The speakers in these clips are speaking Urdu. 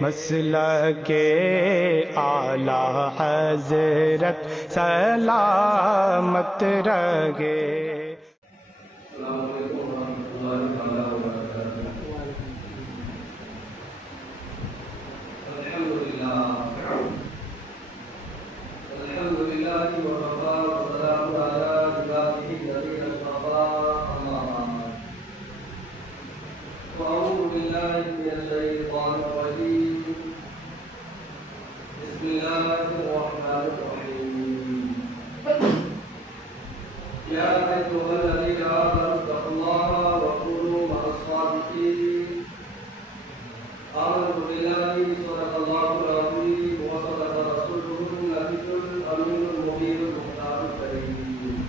مسلک اعلی حضرت سلامت رہے۔ السلام علیکم ورحمۃ اللہ تعالیٰ وبرکاتہ۔ الحمد للہ وکفیٰ والسلام علی عبادہ الذین اصطفیٰ، اما بعد، فاعوذ باللہ من الشیطان الرجیم، بسم اللہ الرحمن الرحیم۔ یا ایھا الذین آمنوا اتقوا اللہ وکونوا مع الصادقین۔ آمنت باللہ صدق اللہ العظیم وصدق رسولہ النبی الامین المبین المختار الکریم،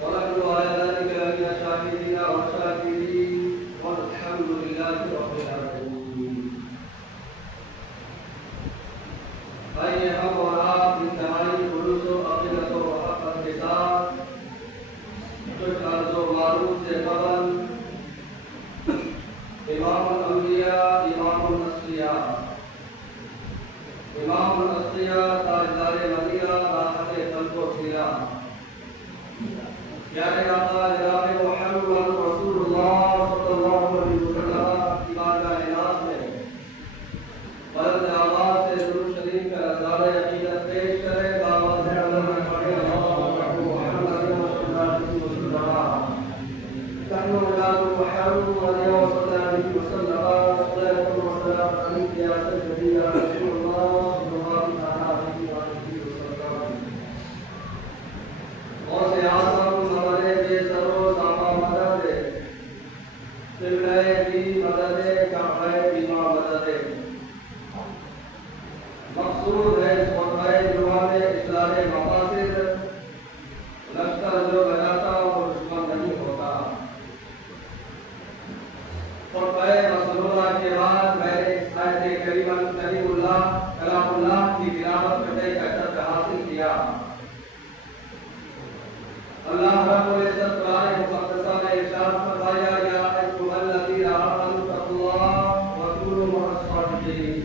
ونحن علی ذلک لمن الشاہدین والشاکرین، والحمد للہ رب العالمین۔ آئیے ہم اور آپ انتہائی خلوص و عقیدت و محبت کے ساتھ کچھ عرض و معروف سے قبل امام الانبیاء، امام الاسقیاء، امام الاسقیاء، تاجدار مدینہ، راحت قلب و سیرہ، پیارے آقا جناب محمد رسول اللہ صلی اللہ علیہ وسلم کی بارگاہ ناز میں بلند آواز سے درود شریف کا نظارہ عقیدت پیش کرے، باواز علم پڑھے محمد صلی اللہ علیہ وسلم، نحن اولاد محمد صلی اللہ علیہ وسلم، صلاۃ والسلام علیک یا سیدی یا رسول اللہ صلی اللہ علیہ وسلم۔ غوث اعظم ہمارے بے سر و ساماں مدد، قبلہ دی مدد، کعبہ بیما مدد، مقصود ہے خطبہ جمعہ میں اصلاح مقاصد، لشکر جو بجاتا وہ دشمن نہیں ہوتا۔ خطبہ مسنونہ کے بعد میں نے اس آیت کلیم اللہ کلام اللہ کی تلاوت کرنے کا شرف حاصل کیا۔ اللہ رب العزت قرآن مقدسہ میں ارشاد فرمایا، یا ایھا الذین آمنوا اتقوا اللہ وکونوا مع الصادقین۔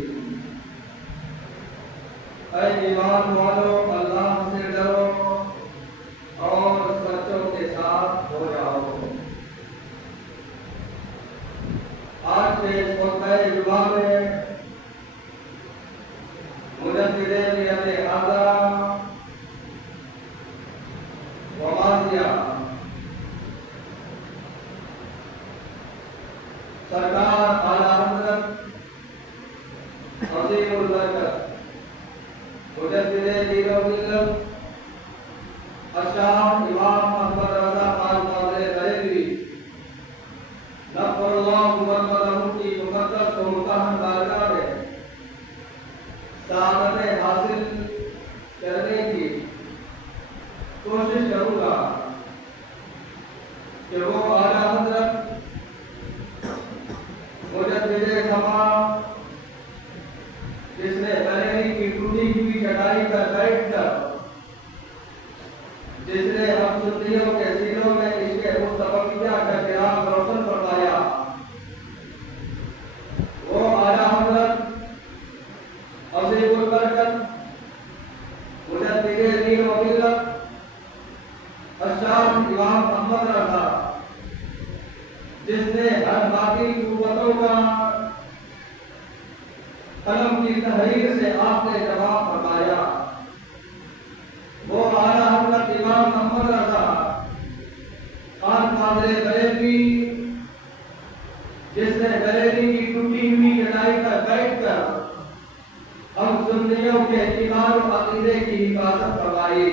اے ایمان والو، اللہ سے ڈرو اور سچوں کے ساتھ ہو جاؤ۔ آج کے اس خطبہ جمعہ میں مجدد ملت حاضرہ و ماضیہ سرکار اعلیٰ حضرت عظیم البرکت مجدد دین و ملت الشاہ امام احمد رضا خان قادری بریلوی نفر اللہ مرمدہ کی مقدس و مطہر بارگاہ میں سعادت حاصل کرنے کی کوشش کروں گا کہ وہ اعلیٰ حضرت مجدد زمان، جس نے بریلی کی ٹوٹی ہوئی چٹائی پر بیٹھ کر، جس نے ہم سنیوں کے سینوں میں عشق مصطفیٰ کا چراغ روشن فرمایا، وہ اعلیٰ حضرت عظیم البرکت مجدد دین و ملت الشاہ امام احمد رضا، جس نے ہر باقی قوتوں کا قلم کی تحریر سے آپ نے جواب فرمایا، وہ اعلیٰ حضرت امام احمد رضا خان قادری بریلوی، جس نے بریلی کی ٹوٹی ہوئی چٹائی پر بیٹھ کر ہم سنیوں کے ایمان و عقیدے کی حفاظت فرمائی،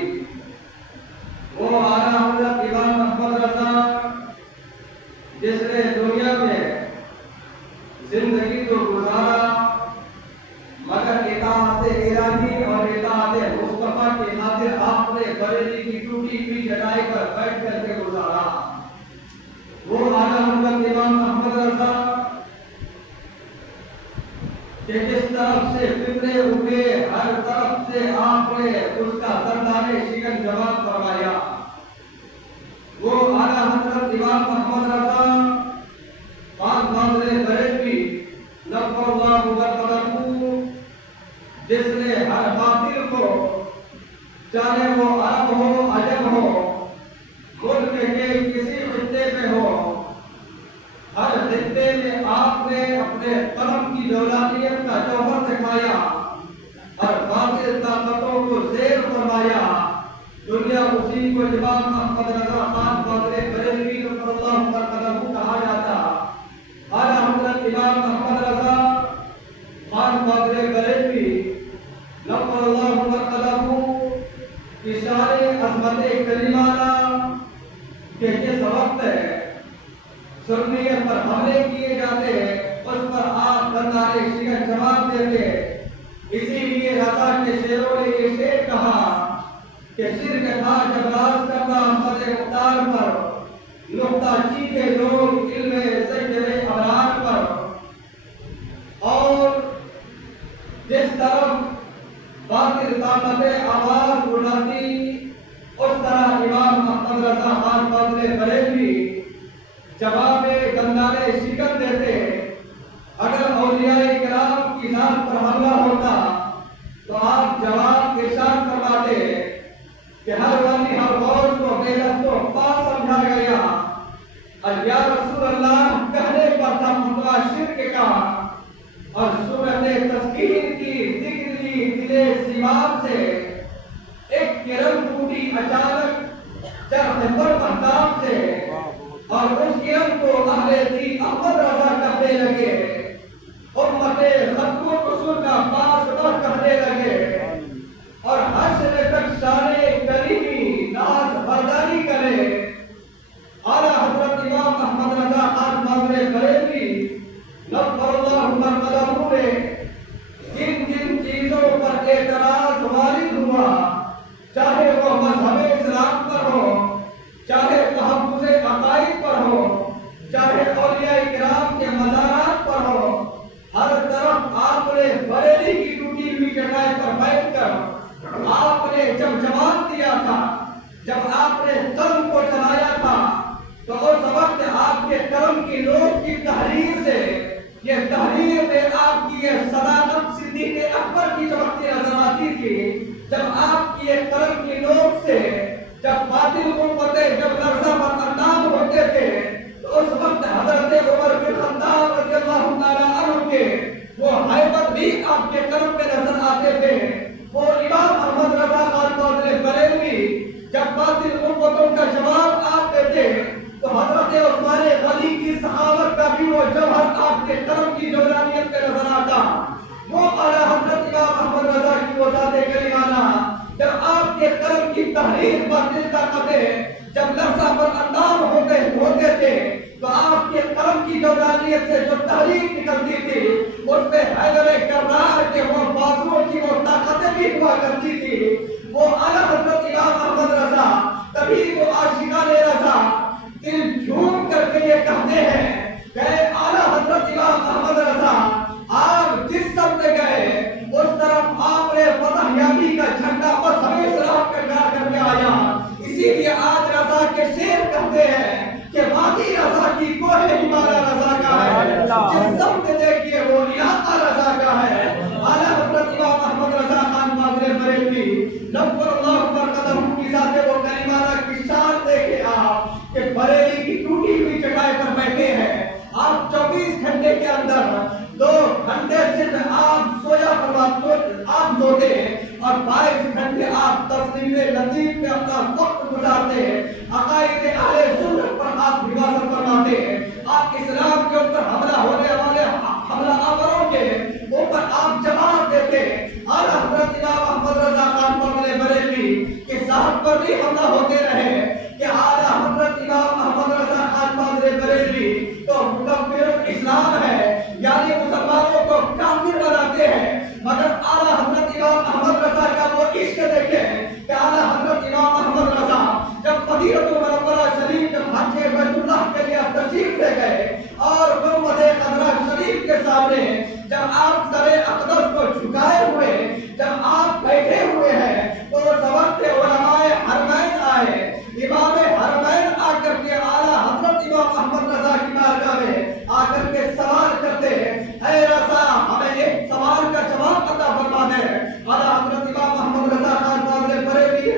وہ اعلیٰ حضرت امام احمد رضا، جس نے دنیا میں زندگی تو گزارا مگر اطاعت الہی اور اطاعت مصطفیٰ کی خاطر آپ نے بریلی کی ٹوٹی ہوئی چٹائی پر بیٹھ کر کے گزارا۔ وہ اعلیٰ حضرت امام احمد رضا کہ جس طرف سے فتنے اٹھے، ہر طرف سے آپ نے اس کا دردانِ شکن جواب فرمایا، وہ اعلیٰ حضرت امام احمد رضا خان قادری بریلوی چاہے وہ عرب ہو عجم ہو، ملک کے کسی خطے میں ہو، ہر خطے میں آپ نے اپنے قلم کی جولانیت کا جوہر دکھایا اور باطل طاقتوں کو زیر فرمایا۔ دنیا اسی کو امام محمد رضا خان قادری بریلوی نور اللہ برکتہ کہا جاتا۔ اعلیٰ حضرت امام محمد رضا خان قادری بریلوی نور اللہ برکتہ کی سارے عظمت کریمانہ کہ جس وقت سنیت پر حملے کیے جاتے اس پر آپ بندارے شکن جواب دیتے۔ اسی لیے رضا کے شیروں نے یہ شعر کہا کہ شرک تھا جب راز کرنا احمد مختار پر، نقطہ چیتے لوگ علم سجدے ابرار پر، اور جس طرف باطل طاقتیں آواز اٹھاتی اس طرح امام محمد رضا خان قادری بریلوی جواب گندارے شکن دیتے۔ اگر اولیاء کرام کی ذات پر حملہ ہوتا تو آپ جواب ارشاد فرماتے کہ ہر ولی ہر غوث کو بے دست و پا سمجھا گیا، اور یا رسول اللہ کہنے پر تھا فتویٰ شرک کا، اور صورت تذکیر کی ذکر لی دل سیماب سے، ایک کرم ٹوٹی اچانک چرخ پر مہتاب سے، اور اس کرم کو اہل دی احمد رضا کہنے لگے، امت ختم و رسول کا پاسباں کہنے لگے، اور حشر تک شان کریمی ناز برداری کرے۔ اعلیٰ حضرت امام محمد رضا خان قادری بریلوی نور اللہ برکتہ نے جن جن چیزوں پر اعتراض وارد ہوا، چاہے وہ مذہب اسلام پر ہو، چاہے تحفظ عقائد پر ہو، چاہے اولیاء کرام کے مزارات پر ہو، ہر طرف آپ نے بریلی کی ٹوٹی ہوئی چٹائی پر بیٹھ کر آپ نے جب جواب دیا تھا، جب آپ نے قلم کو چلایا تھا، تو اس وقت آپ کے قلم کی نوک کی تحریر سے یہ تحریر میں آپ کی یہ صداقت صدیق اکبر کی چمکتی نظر آتی تھی۔ جب آپ کی یہ قلم کی نوک سے جب باطل قوتیں جب لرزہ پر اندام ہوتے تھے تو اس وقت حضرت عمر بن خطاب رضی اللہ تعالیٰ عنہ کے وہ ہیبت بھی آپ کے قلم میں نظر آتے تھے۔ وہ امام احمد رضا خان قادری بریلوی جب باطل قوتوں کا جواب آپ دیتے تو حضرت عثمان غنی کی سخاوت کا بھی وہ جوہر آپ کے قلم کی جولانیت میں نظر آتا۔ وہ اعلیٰ حضرت امام احمد رضا کی وہ ذات کریمانہ جب آپ کے قلم کی تحریر باطل طاقتیں جب لرزہ پر اندام ہوتے تھے تو آپ کے قلم کی جولانیت سے جو تحریر نکلتی تھی اس میں حیدر کرار کے وہ بازوؤں کی وہ طاقتیں بھی ہوا کرتی تھی۔ وہ اعلیٰ حضرت امام احمد رضا کبھی وہ عاشقان رضا دل جھوم کر کے یہ کہتے ہیں کہ اعلیٰ حضرت امام احمد رضا آپ جس سمت گئے اس طرف آپ نے فتح یابی کا جھنڈا بس ہمیں اسلام کا گاڑ کر کے آیا۔ اسی لیے آج رضا کے شعر کہتے ہیں کہ باقی رضا کی کوہ ہمارا رضا کا ہے، جس سمت دیکھیے وہ علاقہ رضا کا ہے۔ اعلیٰ حضرت امام احمد رضا خان قادری بریلوی نور اللہ برکتہ کی ذات وہ کریمانہ کی شان دیکھے آپ کہ بریلی کی ٹوٹی ہوئی چٹائی پر بیٹھے ہیں۔ آپ 24 گھنٹے کے اندر 2 گھنٹے صرف آپ سویا آپ سوتے اور 22 گھنٹے آپ تسلیم لطیف میں اپنا وقت گزارتے ہیں۔ عقائد اہل سنت پر آپ حفاظت فرماتے ہیں۔ آپ اسلام کے اوپر حملہ ہونے والے حملہ آوروں کے اوپر آپ جواب دیتے ہیں۔ اعلیٰ حضرت امام احمد رضا خان قادری بریلوی کے ذات پر بھی حملہ ہوتے رہے کہ اعلیٰ حضرت امام احمد رضا خان قادری بریلوی تو مکفر اسلام ہے، یعنی مسلمانوں کو کافر بناتے ہیں، مگر اعلیٰ حضرت امام احمد رضا کا وہ عشق دیکھیں کہ اعلیٰ حضرت امام احمد رضا جب مدینہ المنورہ شریف جب حج بیت اللہ کے لیے تشریف لے گئے اور گنبد خضرا شریف کے سامنے جب آپ سر اقدس کو جھکائے ہوئے جب آپ بیٹھے ہوئے ہیں تو اس وقت علماء حرمین آئے، امام حرمین آ کر کے اعلیٰ حضرت امام احمد رضا کی بارگاہ میں آ کر کے سوال کرتے ہیں، اے رضا ہمیں ایک سوال کا جواب عطا فرما دے۔ اعلیٰ حضرت امام احمد رضا خان قادری بریلوی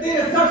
63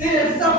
63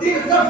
63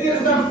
63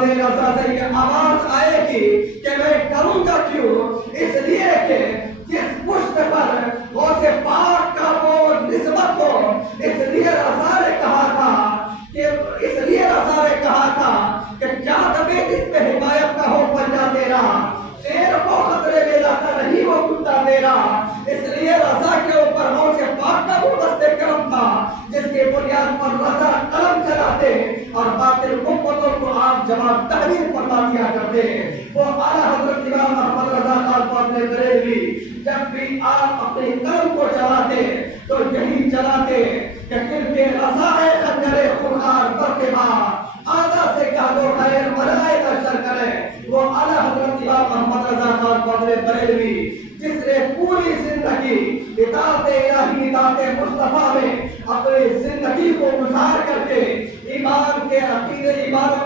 اولاد رضا سے یہ آواز آئے گی کہ میں کروں گا کیوں؟ اس لیے کہ جس پشت پر غوث پاک کا وہ نسبت ہو، اس لیے رضا نے کہا تھا کہ کیا دبے جس پہ حمایت کا ہو پنجہ تیرا، شیر کو خطرے میں لاتا نہیں وہ کتا تیرا۔ اس لیے رضا کے اوپر غوث پاک کا وہ دست کرم تھا جس کے بنیاد پر رضا قلم چلاتے اور باطل حکومتوں کو آپ جواب تحریر فرما دیا کرتے۔ وہ اعلیٰ حضرت امام محمد رضا خان بریلوی جب بھی آپ اپنے قلم کو چلاتے تو یہی چلاتے کہ دل کے رضا ہے خنجر خونخوار برقعہ، آدھا سے کہہ دو خیر بنائے نشر کرے۔ وہ اعلیٰ حضرت امام محمد رضا خان بریلوی جس نے پوری زندگی اطاعت الہی اطاعت مصطفیٰ میں اپنی زندگی کو گزار کر کے ایمان و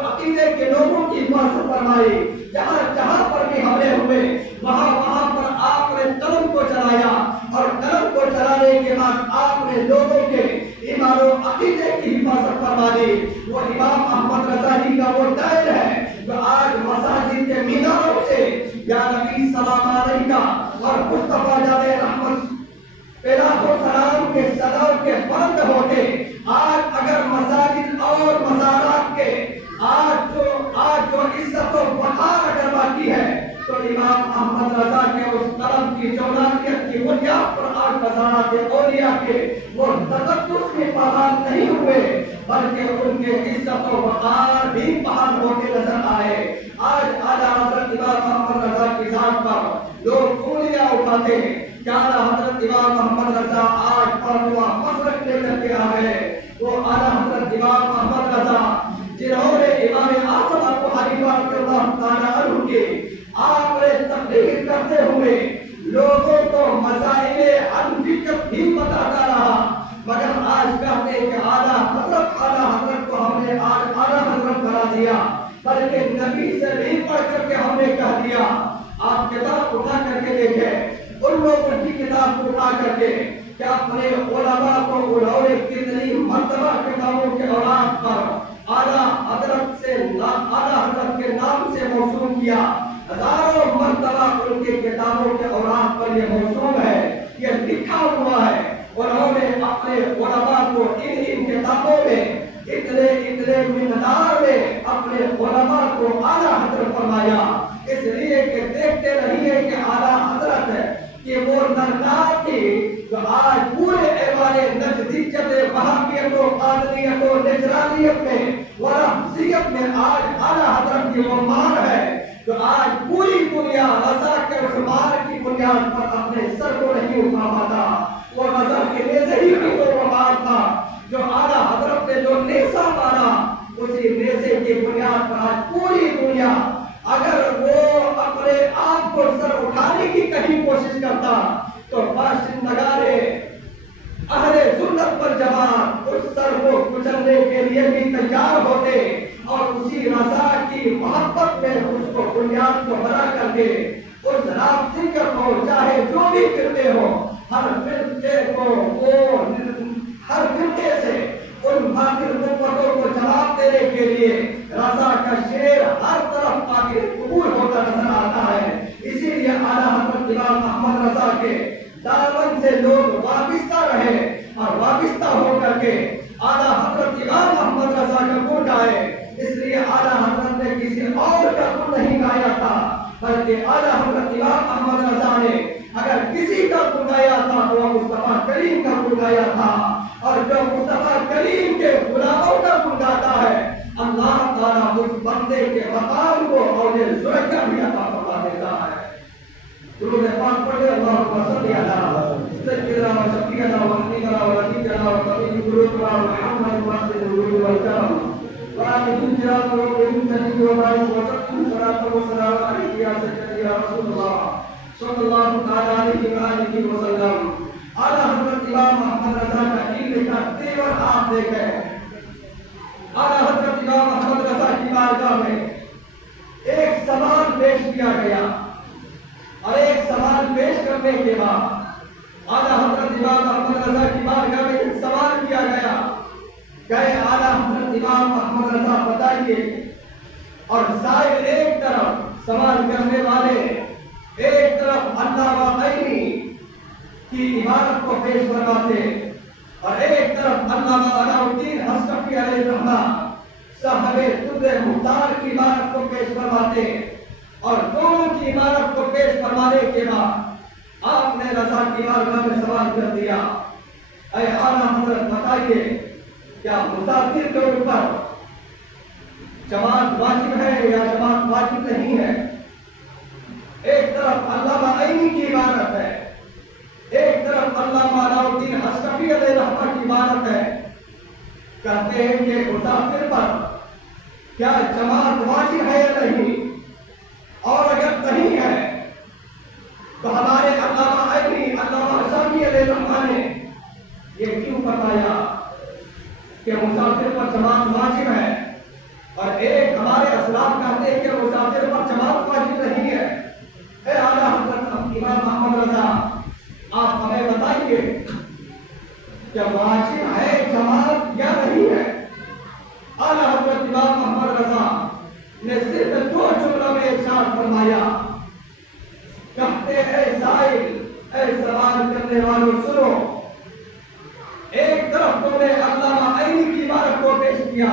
عقیدے کے لوگوں کی حفاظت فرمائی، جہاں پر بھی حملے ہوئے وہاں پر آپ نے قلم کو چلایا، اور قلم کو چلانے کے بعد آپ نے لوگوں کے ایمان و عقیدے کی حفاظت فرما دی۔ وہ امام احمد رضا ہی کا وہ دائر ہے جو آج مساجد کے میناروں سے یا نبی سلام علیہ کا اور مصطفیٰ جان رحمت سلام کے صداؤں کے بند ہوتے، آج اگر مساجد اور مزارات کے آج جو عزت و وقار اگر باقی ہے تو امام احمد رضا کے اس قلم کی جولانیت کی بنیاد پر آج مزارات اولیاء کے وہ تقدس میں پابند نہیں ہوئے، بلکہ ان کے عزت و وقار بھی بحال ہوتے نظر آئے۔ آج اعلیٰ حضرت امام محمد رضا کی ذات پر لوگ انگلیاں اٹھاتے ہیں کہ اعلیٰ حضرت امام محمد رضا آج پرنوا مسلک لے کر کے آ گئے۔ وہ اعلیٰ حضرت امام محمد رضا جنہوں نے امام اعظم ابو حنیفہ رضی اللہ تعالیٰ عنہ کے آپ نے تبلیغ کرتے ہوئے لوگوں کو مسائل حنفیت بھی بتاتا رہا، مگر آج کہتے ہیں کہ اعلیٰ حضرت کو ہم نے آج اعلیٰ حضرت بنا دیا، بلکہ نبی سے بھی پڑھ کر کے ہم نے کہہ دیا۔ آپ کتاب اٹھا کر کے دیکھیں، ان لوگوں کی کتاب کو اٹھا کر کے کہ اپنے علماء کو انہوں نے کتنی مرتبہ کتابوں کے اوراق پر اعلیٰ حضرت کے نام سے موسوم کیا، ہزاروں مرتبہ ان کے کتابوں کے اوراق پر یہ موسوم ہے، یہ لکھا ہوا ہے۔ انہوں نے اپنے علماء کو ان کتابوں میں اتنے مقدار میں اپنے علماء کو اعلیٰ حضرت فرمایا، اس لیے کہ دیکھتے رہیے کہ اعلیٰ حضرت کہ وہ درگاہ تھی جو آج پورے ایوان نجدیت وہابیت و قادریت و نجرانیت میں و رحمزیت میں آج اعلیٰ حضرت کی وہ مار ہے جو آج پوری دنیا رضا کے اس مار کی بنیاد پر اپنے سر کو نہیں اٹھا پاتا۔ وہ رضا کے نیزے ہی کی وہ مار تھا جو اعلیٰ حضرت نے جو نیزہ مارا، اسی نیزے کی بنیاد پر آج پوری دنیا اگر وہ اپنے آپ کو سر اٹھانے کی کہیں کوشش کرتا تو باشندگان اہل سنت پر جماعت اس سر کو کچلنے کے لیے بھی تیار ہوتے اور اسی رضا کی محبت میں اس کو بنیاد کو بنا کر کے اس رات ذکر کو چاہے جو بھی فرقے ہو، ہر فرقے سے ان باطل حکومتوں کو جواب دینے کے لیے رضا کا شیر ہر طرف آگے قبول ہوتا نظر آتا ہے۔ اسی لیے اعلیٰ حضرت امام محمد رضا کے دامن سے لوگ وابستہ رہے اور وابستہ ہو کر کے اعلیٰ حضرت امام محمد رضا کا گن گائے۔ اس لیے اعلیٰ حضرت نے کسی اور کا گن نہیں گایا تھا، بلکہ اعلیٰ حضرت امام محمد رضا نے اگر کسی کا گن گایا تھا تو وہ مصطفیٰ کریم کا گن گایا تھا، اور جو مصطفیٰ کریم کے غلاموں کا گن گاتا ہے اللہ تعالیٰ اس بندے کے مقام کو اور سرکھا بھی عطا فرما دیتا ہے۔ درود پاک پڑھے، اللہم صلی علی سیدنا و شفیعنا و حبیبنا و نبینا و طبیب قلوبنا محمد واسع الوجود والکرم وآل الجلال والإكرام وبارك وسلم صلاة وسلام عليك يا سيدي يا رسول الله صلی اللہ تعالیٰ علیہ وآلہ وسلم۔ اعلیٰ حضرت امام محمد رضا کا علم کا تیور آپ دیکھیں۔ اعلیٰ حضرت امام محمد رضا کی بارگاہ میں ایک سوال پیش کیا گیا اور ایک سوال پیش کرنے کے بعد اعلیٰ حضرت امام محمد رضا کی بارگاہ میں ایک سوال کیا گیا کہ اعلیٰ حضرت امام محمد رضا بتائیے اور سائل ایک طرف سوال کرنے والے ایک طرف علامہ عینی کی عبارت کو پیش فرماتے اور ایک طرف علامہ علاؤالدین حصکفی علیہ الرحمہ صاحب در مختار کی عبارت کو پیش فرماتے اور دونوں کی عبارت کو پیش فرمانے کے بعد آپ نے رضا کی بارگاہ میں سوال کر دیا، اے اعلیٰ حضرت بتائیے کیا مسافر کے اوپر جماعت واجب ہے یا جماعت واجب نہیں ہے؟ ایک طرف علامہ عینی کی عبارت ہے، ایک طرف علامہ علاؤالدین حصکفی علیہ الرحمہ کی عبارت ہے، کہتے ہیں کہ مسافر پر کیا جماعت واجب ہے یا نہیں، اور اگر نہیں ہے تو ہمارے علامہ عینی علامہ حصکفی علیہ الرحمہ نے یہ کیوں بتایا کہ مسافر پر جماعت واجب ہے، اور ایک ہمارے اسلاف کہتے ہیں کہ مسافر پر جماعت واجب نہیں ہے؟ اے اعلیٰ حضرت امام محمد رضا، آپ ہمیں بتائیے کہ واجب ہے جماعت یا نہیں ہے؟ اعلیٰ حضرت امام محمد رضا نے صرف دو جملوں میں ارشاد فرمایا، کہتے اے سائل، اے سوال کرنے والوں سنو، ایک طرف تم نے علامہ عینی کی عبارت کو پیش کیا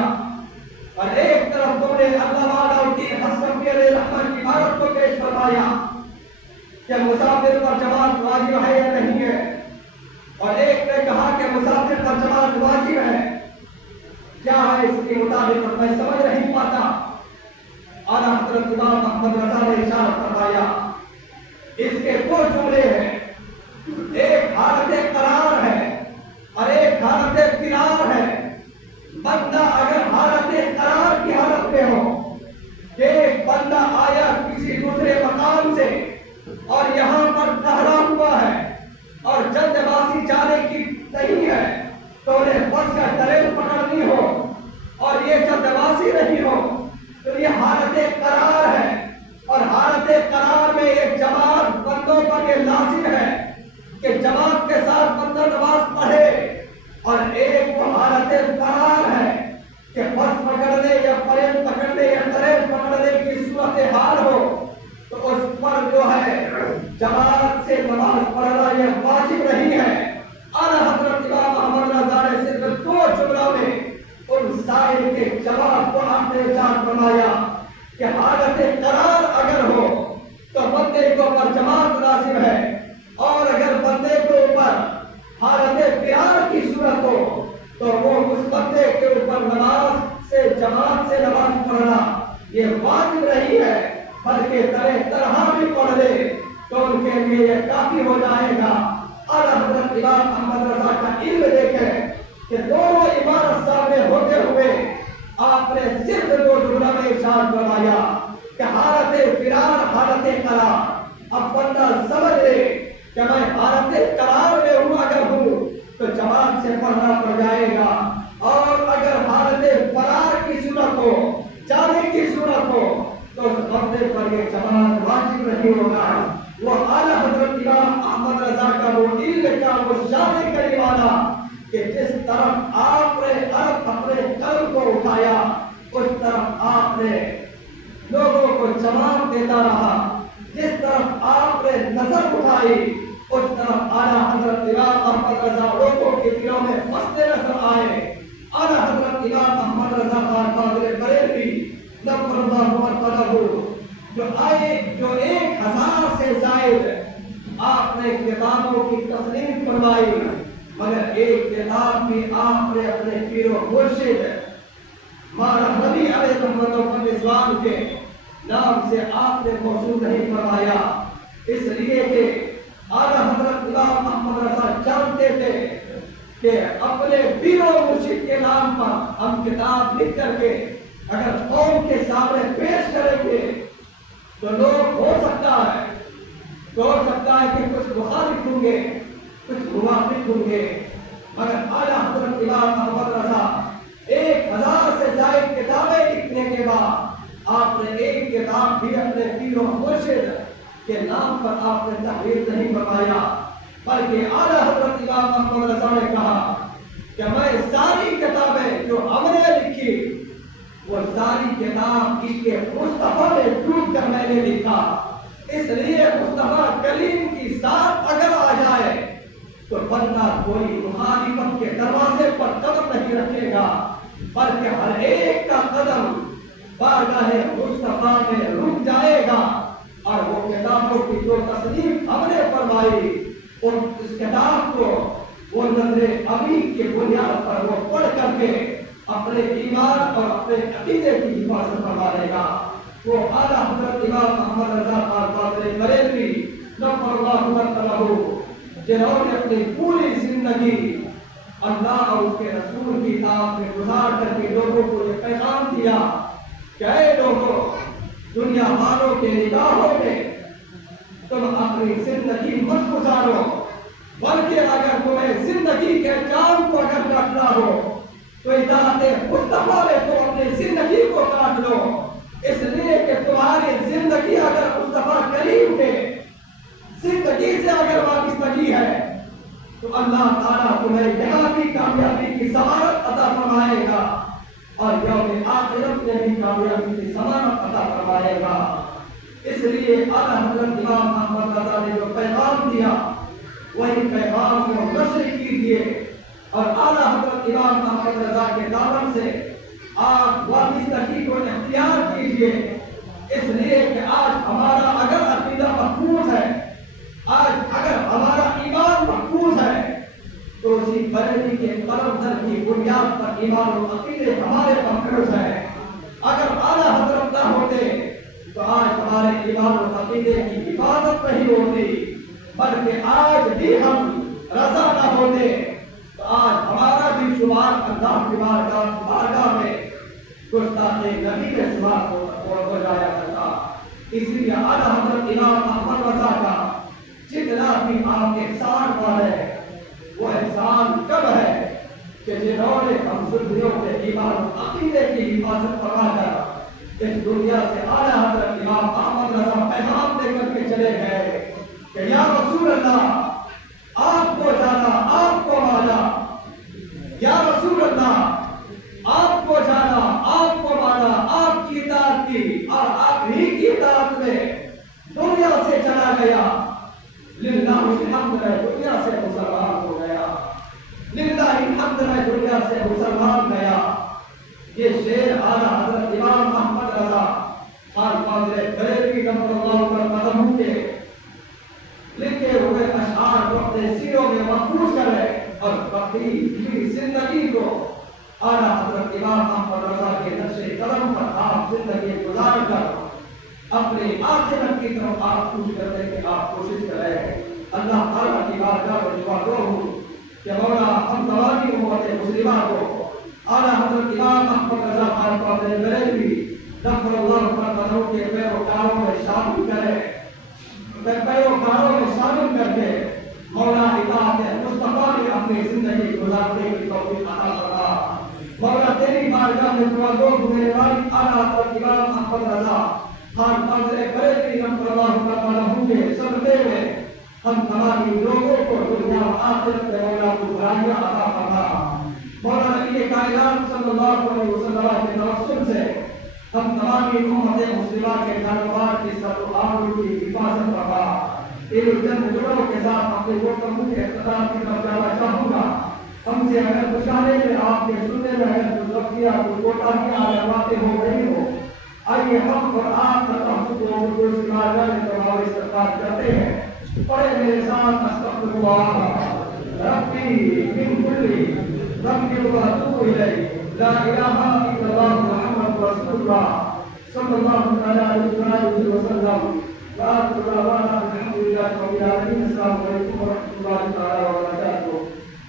اور ایک طرف تم نے علامہ علاؤالدین حصکفی علیہ الرحمہ کی عبارت کو پیش فرمایا کہ مسافر پر جماعت واجب ہے یا نہیں ہے، اور ایک نے کہا کہ مسافر پر جماعت واجب ہے۔ کیا ہے اس کے مطابق میں سمجھ نہیں پاتا۔ اعلیٰ حضرت امام محمد رضا نے ارشاد فرمایا، اس کے دو جملے ہیں، ایک حالت قرار ہے اور ایک حالت فرار ہے۔ بندہ اگر حالت قرار کی حالت میں ہو کہ ایک بندہ آیا کسی دوسرے مقام سے اور یہاں پر ٹھہرا ہوا ہے اور جلد بازی جانے کی نہیں ہے تو انہیں بس کا ٹرین پکڑنی ہو اور یہ جلد بازی نہیں ہو تو یہ حالت قرار ہے، اور حالت قرار میں ایک جماعت بندوں پر یہ لازم ہے کہ جماعت کے ساتھ بندہ نماز پڑھے، اور ایک وہ حالت فرار ہے کہ بس پکڑنے یا ٹرین پکڑنے یا ٹرین پکڑنے کی صورتحال ہو تو اس پر جو ہے جماعت سے نماز پڑھنا یہ واجب نہیں ہے۔ اعلیٰ حضرت امام محمد رضا نے صرف دو جملوں میں ان سائل کے جواب کو آپ نے ارشاد فرمایا کہ حالت قرار اگر ہو تو بندے کو پر جماعت لازم ہے، اور اگر بندے کے اوپر حالت فرار کی صورت ہو تو وہ اس بندے کے اوپر نماز سے جماعت سے نماز پڑھنا یہ واجب نہیں ہے، بلکہ طرح طرح بھی پڑھ لے تو ان کے لیے یہ کافی ہو جائے گا۔ اعلیٰ حضرت امام محمد رضا کا علم دیکھیں کہ دونوں عبارت سامنے ہوتے ہوئے آپ نے صرف دو جملوں میں ارشاد فرمایا کہ حالت فرار حالت قرار۔ اب بندہ سمجھ لے کہ میں حالت قرار میں ہوں اگر ہوں تو جماعت سے پڑھنا پڑ جائے گا، اور اگر حالت فرار کی صورت ہو، جانے کی صورت ہو تو اس بندے پر یہ جماعت واجب نہیں ہوگا۔ وہ اعلیٰ حضرت امام احمد رضا کا وہ علم کا وہ شان کرنے والا کہ جس طرف آپ نے اپنے قلب کو اٹھایا اس طرف آپ نے لوگوں کو جواب دیتا رہا، جس طرف آپ نے نظر اٹھائی اس طرف اعلیٰ حضرت امام احمد رضا لوگوں کے دلوں میں بستے نظر آئے۔ اعلیٰ حضرت امام احمد رضا خان قادر بریلوی نور اللہ مرقدہ جو آئے جو 1000 سے زائد آپ نے کتابوں کی تصنیف فرمائی، مگر ایک کتاب بھی آپ نے اپنے پیر و مرشد مولانا نبی علیہ الرحمۃ کے نام سے آپ نے موصول نہیں فرمایا، اس لیے کہ اعلیٰ حضرت امام محمد رضا جانتے تھے کہ اپنے پیر و مرشد کے نام پر ہم کتاب لکھ کر کے اگر قوم کے سامنے پیش کریں گے تو لوگ ہو سکتا ہے کہ کچھ مخالف ہوں گے، کچھ موافق ہوں گے، مگر اعلیٰ حضرت امام محمد رضا 1000 سے زائد کتابیں لکھنے کے بعد آپ نے ایک کتاب بھی اپنے پیر و مرشد کے نام پر آپ نے تحریر نہیں فرمایا، بلکہ اعلیٰ حضرت امام محمد رضا نے کہا کہ میں ساری کتابیں جو ہم نے لکھی وہ ساری کتاب اس کے مصطفیٰ نے ڈوب کر میں نے لکھا، اس لیے مصطفیٰ کریم کی ذات اگر آ جائے تو بندہ کوئی مخالفت کے دروازے پر قدم نہیں رکھے گا، بلکہ ہر ایک کا قدم بارگاہ مصطفیٰ میں رک جائے گا۔ اور وہ کتابوں کی جو تصنیف ہم نے فرمائی، اس کتاب کو وہ نظر ابھی کی بنیاد پر وہ پڑھ کر کے اپنے ایمان اور اپنے عقیدے کی حفاظت فرمائے گا۔ وہ اعلیٰ حضرت امام محمد رضا خان قادری بریلوی نور اللہ مرتبہ، جنہوں نے اپنی پوری زندگی اللہ اور اس کے رسول کی اطاعت میں گزار کر کے لوگوں کو یہ پیغام دیا کہ اے لوگوں، دنیا والوں کے نگاہوں میں تم اپنی زندگی مت گزارو، بلکہ اگر تمہیں زندگی کے چاند کو اگر کاٹنا ہو تو اطاعت مصطفیٰ میں تم اپنی زندگی کو کاٹ لو، اس لیے کہ تمہاری زندگی اگر مصطفیٰ کریم کے زندگی سے اگر وابستگی ہے تو اللہ تعالیٰ تمہیں یہاں بھی کامیابی کی ضمانت عطا فرمائے گا اور یوم آخرت میں بھی کامیابی کی ضمانت عطا فرمائے گا۔ اس لیے اعلیٰ حضرت امام محمد رضا نے جو پیغام دیا وہی پیغام کو نشر کیجیے اور اعلیٰ حضرت امام محمد رضا کے دامن سے آپ وابستگی کو اختیار کیجیے، اس لیے کہ آج ہمارا اگر عقیدہ محفوظ ہے، آج اگر ہمارا ایمان محفوظ ہے تو اسی بریلوی کے قلم در کی بنیاد پر ایمان و عقیدے ہمارے محفوظ ہے۔ اگر اعلیٰ حضرت نہ ہوتے تو آج ہمارے ایمان و عقیدے کی حفاظت نہیں ہوتی، بلکہ آج بھی ہم رضا نہ ہوتے تو آج ہمارا بھی شمار اللہ کی بارگاہ میں گستاخ نبی کے شمار ہو جایا کرتا۔ اس لیے اعلیٰ حضرت امام محمد رضا کا جتنا بھی آپ احسان والے وہ احسان کب ہے کہ جنہوں نے ہم سنیوں کے ایمان و عقیدے کی حفاظت فرما کر اس دنیا سے اعلیٰ حضرت امام محمد رضا پیغام دے کر کے چلے گئے کہ یا رسول اللہ آپ کو جانا آپ کو مانا، یا رسول اللہ آپ کو جانا آپ کو مانا، آپ کی اطاعت کی اور آپ ہی کی اطاعت میں دنیا سے چلا گیا، للہ الحمد ہے دنیا سے مسلمان ہو گیا، للہ الحمد ہے دنیا سے مسلمان گیا۔ یہ شعر اعلیٰ حضرت امام محمد رضا خان قادری بریلوی نور اللہ مرتبہ کے لکھے ہوئے اشعار کو اپنے سیروں میں محفوظ کرے اور اپنی زندگی کو اعلیٰ حضرت امام محمد رضا کے نقش قدم پر آپ زندگی گزار کر اپنی آخرت کی طرف آپ کوشش کرنے کی آپ کوشش کریں۔ اللہ تعالیٰ کی بارگاہ میں دعا گو ہوں کہ مولا ہم تمام امت مسلمہ کو اعلیٰ حضرت امام محمد رضا خان قادری بریلوی نور اللہ مرتبہ کے پیروکاروں میں شامل کرے، پیروکاروں میں شامل کر کے مولا اطاعت مصطفیٰ میں اپنی زندگی گزارنے کی توفیق عطا فرما۔ مولا تیری بارگاہ میں دعا گو ہوں میرے والد اعلیٰ حضرت امام محمد رضا خان قادری بریلوی نور اللہ مرتبہ کے صدقے میں ہم تمام لوگوں کو دنیا و آخرت میں مولا کو برائیاں عطا فرما۔ مولا نبی کائنات صلی اللہ علیہ وسلم کے توسل سے ہم تمام امت مسلمہ کے کاروبار کی سر و آبرو کی حفاظت فرما۔ ایک چند جملوں کے ساتھ اپنے گفتگو کے اختتام کی طرف جانا چاہوں گا۔ ہم سے اگر پوچھانے میں آپ کے سننے میں اگر کچھ غلطیاں کوئی کوتاہیاں اگر باتیں ہو رہی ہو، آئیے ہم اور آپ کا تحفظ و اردو کی بارگاہ میں تمام استغفار کرتے ہیں۔ پڑھے میرے ساتھ استغفر اللہ ربی من کل ذنب واتوب الیہ، لا الہ الا اللہ محمد رسول اللہ صلی اللہ علیہ وسلم۔ وآخر دعوانا الحمد للہ رب العالمین۔ السلام علیکم ورحمۃ اللہ تعالی وبرکاتہ۔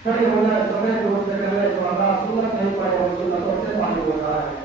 کھڑے ہو جائے سمے کو ہوتے کرے تو اللہ سنت نہیں پڑے اور سنتوں سے معلوم ہوتا ہے۔